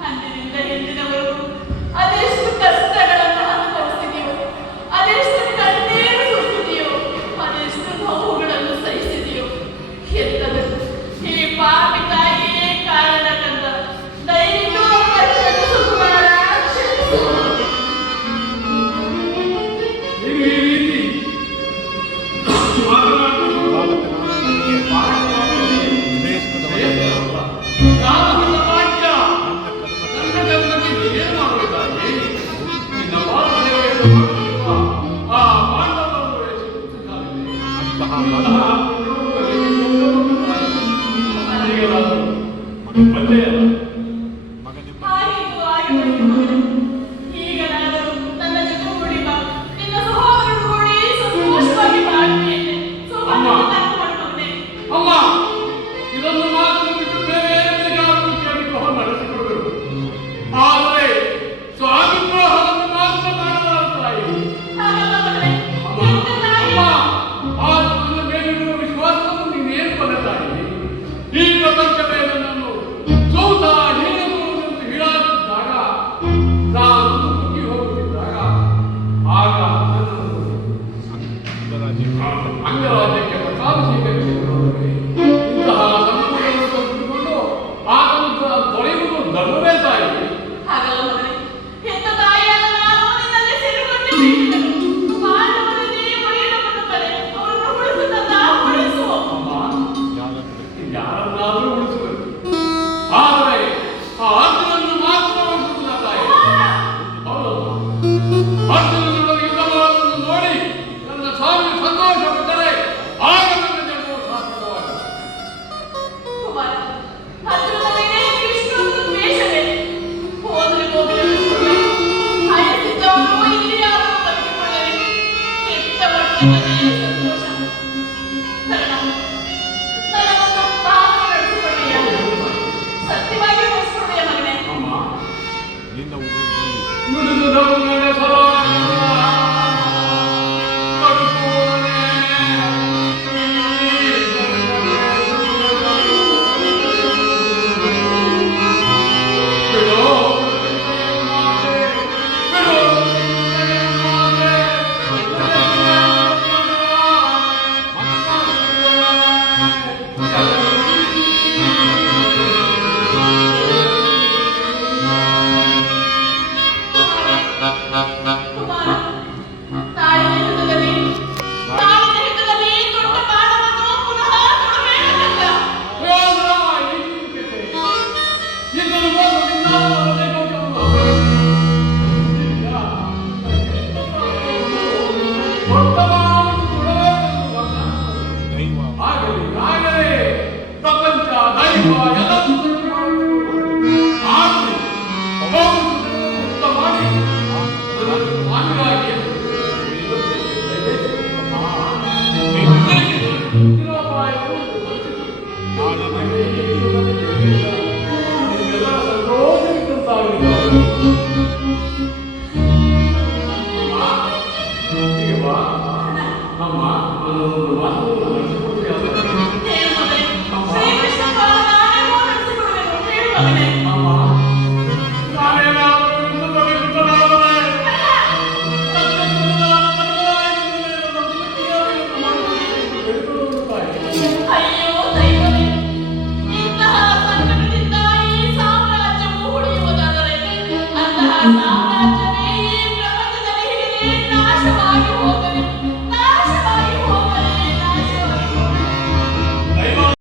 పంది నిండా ఎండిన Thank you. Lord. Amen.